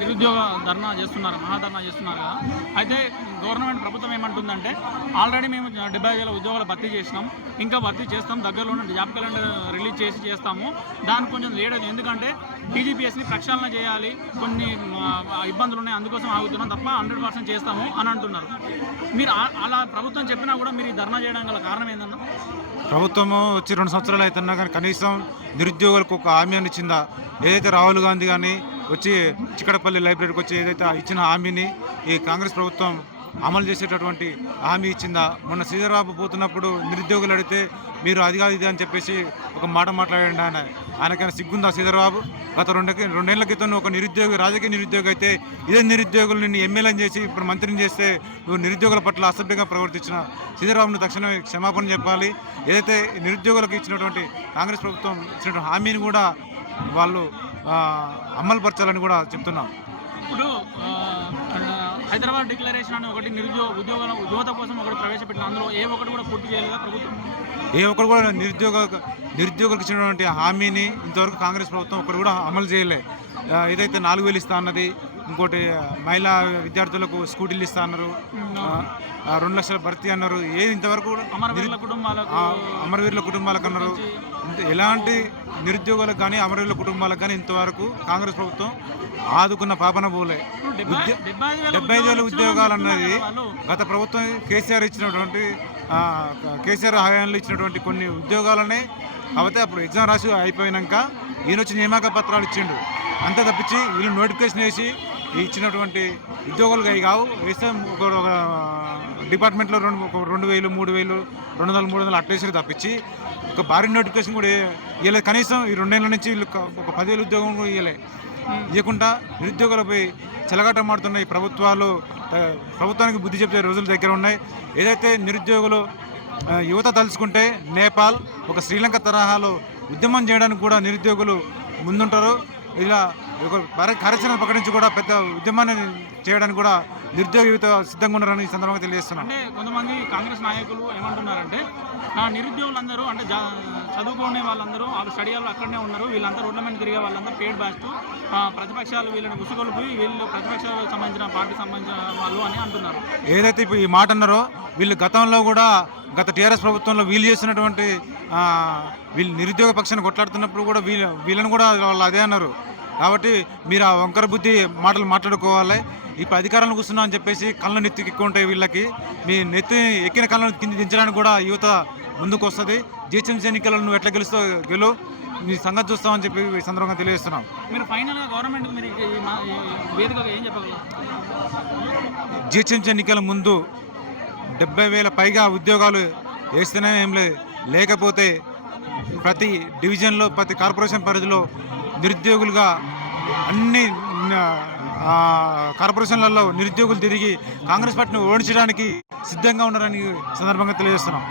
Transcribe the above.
నిరుద్యోగ ధర్నా చేస్తున్నారు, మహాధర్నా చేస్తున్నారు కదా. అయితే గవర్నమెంట్ ప్రభుత్వం ఏమంటుందంటే ఆల్రెడీ మేము 70,000 ఉద్యోగాలు భర్తీ చేసినాం, ఇంకా భర్తీ చేస్తాం, దగ్గరలోనే జాబ్ క్యాలెండర్ రిలీజ్ చేస్తాము. దానికి కొంచెం లేట్ అవుతుంది, ఎందుకంటే టీజీపీఎస్ని ప్రక్షాళన చేయాలి, కొన్ని ఇబ్బందులు ఉన్నాయి, అందుకోసం ఆగుతున్నాం తప్ప 100% చేస్తాము అని అంటున్నారు. మీరు అలా ప్రభుత్వం చెప్పినా కూడా మీరు ఈ ధర్నా చేయడం గల కారణం ఏందన్నా? ప్రభుత్వము వచ్చి 2 సంవత్సరాలు అవుతున్నా కానీ కనీసం నిరుద్యోగులకు ఒక హామీని ఇచ్చిందా? ఏదైతే రాహుల్ గాంధీ కానీ వచ్చి చిక్కడపల్లి లైబ్రరీకి వచ్చి ఏదైతే ఇచ్చిన హామీని ఈ కాంగ్రెస్ ప్రభుత్వం అమలు చేసేటటువంటి హామీ ఇచ్చిందా? మొన్న శ్రీధర్బాబు పోతున్నప్పుడు నిరుద్యోగులు అడిగితే మీరు అది కాదు ఇది అని చెప్పేసి ఒక మాట మాట్లాడండి. ఆయనకైనా సిగ్గుందా శ్రీధర్బాబు? గత రెండేళ్ల క్రితం ఒక నిరుద్యోగి, రాజకీయ నిరుద్యోగి అయితే ఇదే నిరుద్యోగులు నిన్ను ఎమ్మెల్యేని చేసి ఇప్పుడు మంత్రిని చేస్తే నువ్వు నిరుద్యోగుల పట్ల అసభ్యంగా ప్రవర్తించిన శ్రీధర్బాబును తక్షణమే క్షమాపణ చెప్పాలి. ఏదైతే నిరుద్యోగులకు ఇచ్చినటువంటి కాంగ్రెస్ ప్రభుత్వం ఇచ్చినటువంటి హామీని కూడా వాళ్ళు అమలుపరచాలని కూడా చెప్తున్నాం. ఇప్పుడు హైదరాబాద్ డిక్లరేషన్ అని ఒకటి ఉద్యోగాల యువత కోసం ఒకటి ప్రవేశపెట్టిన, అందులో ఏ ఒక్కటి కూడా పూర్తి చేయలేదా ప్రభుత్వం? ఏ ఒక్కరు కూడా నిరుద్యోగులకు ఇచ్చినటువంటి హామీని ఇంతవరకు కాంగ్రెస్ ప్రభుత్వం ఒకటి కూడా అమలు చేయలే. ఏదైతే 4,000 ఇస్తా అన్నది, ఇంకోటి మహిళా విద్యార్థులకు స్కూటీలు ఇస్తా అన్నారు, 2 లక్షల భర్తీ అన్నారు, ఏది ఇంతవరకు కూడా అమరవీరుల కుటుంబాలకు అన్నారు. ఎలాంటి నిరుద్యోగులకు కానీ అమరవీరుల కుటుంబాలకు కానీ ఇంతవరకు కాంగ్రెస్ ప్రభుత్వం ఆదుకున్న పాపన పోలే. 75,000 ఉద్యోగాలు అన్నది గత ప్రభుత్వం కేసీఆర్ ఇచ్చినటువంటి కేసీఆర్ హయాంలో ఇచ్చినటువంటి కొన్ని ఉద్యోగాలనే. కాకపోతే అప్పుడు ఎగ్జామ్ రాసి అయిపోయినాక ఈయన వచ్చి నియామక పత్రాలు ఇచ్చిండు, అంతే తప్పించి వీళ్ళు నోటిఫికేషన్ వేసి ఇచ్చినటువంటి ఉద్యోగాలు అవి కావు. వేస్తే ఒక డిపార్ట్మెంట్లో 2,000, 3,000, 200, 300 అట్లేసారు తప్పించి ఒక భారీ నోటిఫికేషన్ కూడా ఇవ్వలేదు. కనీసం ఈ 2 నెలల నుంచి వీళ్ళు ఒక 10,000 ఉద్యోగం కూడా ఇవ్వకుండా నిరుద్యోగులపై చెలగాటమాడుతున్న ఈ ప్రభుత్వానికి బుద్ధి చెప్పే రోజుల దగ్గర ఉన్నాయి. ఏదైతే నిరుద్యోగులు యువత తలుచుకుంటే నేపాల్, ఒక శ్రీలంక తరహాలో ఉద్యమం చేయడానికి కూడా నిరుద్యోగులు ముందుంటారు. ఇలా ఒక కార్యాచరణ ప్రకటించి కూడా పెద్ద ఉద్యమాన్ని చేయడానికి కూడా నిరుద్యోగ యువత సిద్ధంగా ఉన్నారని ఈ సందర్భంగా తెలియజేస్తున్నాం. అంటే కొంతమంది కాంగ్రెస్ నాయకులు ఏమంటున్నారంటే నిరుద్యోగులందరూ అంటే చదువుకునే వాళ్ళందరూ వాళ్ళు స్టడీలో అక్కడనే ఉన్నారు, వీళ్ళంతా రోడ్ల మీద తిరిగే వాళ్ళంతా పేడ్ బ్యాస్ట్, ప్రతిపక్షాలు వీళ్ళని ఉసుగొలిపి వీళ్ళు ప్రతిపక్షాలకు సంబంధించిన పార్టీకి సంబంధించిన వాళ్ళు అని అంటున్నారు. ఏదైతే ఇప్పుడు ఈ మాట అన్నారో వీళ్ళు గతంలో కూడా గత టీఆర్ఎస్ ప్రభుత్వంలో వీళ్ళు చేసినటువంటి వీళ్ళు నిరుద్యోగ పక్షాన్ని కొట్లాడుతున్నప్పుడు కూడా వీళ్ళని కూడా వాళ్ళు అదే అన్నారు. కాబట్టి మీరు ఆ వంకర బుద్ధి మాటలు మాట్లాడుకోవాలి. ఇప్పుడు అధికారంలో కూర్చున్నాం అని చెప్పేసి కళ్ళను నెత్తికి ఎక్కువ ఉంటాయి వీళ్ళకి. మీ నెత్తి ఎక్కిన కళ్ళను కింద దించడానికి కూడా యువత ముందుకు వస్తుంది. జిహెచ్ఎంసీ ఎన్నికలను నువ్వు ఎట్లా గెలుస్తావు నీ సంగతి చూస్తామని చెప్పి ఈ సందర్భంగా తెలియజేస్తున్నాం. మీరు ఫైనల్గా గవర్నమెంట్ మీరు వేదికగా ఏం చెప్పగలరు? జిహెచ్ఎంసీ ఎన్నికల ముందు 70,000 పైగా ఉద్యోగాలు వేస్తేనే ఏం లేదు, లేకపోతే ప్రతి డివిజన్లో ప్రతి కార్పొరేషన్ పరిధిలో నిరుద్యోగులుగా అన్ని కార్పొరేషన్లలో నిరుద్యోగులు తిరిగి కాంగ్రెస్ పార్టీని ఓడించడానికి సిద్ధంగా ఉన్నారని సందర్భంగా తెలియజేస్తున్నాం.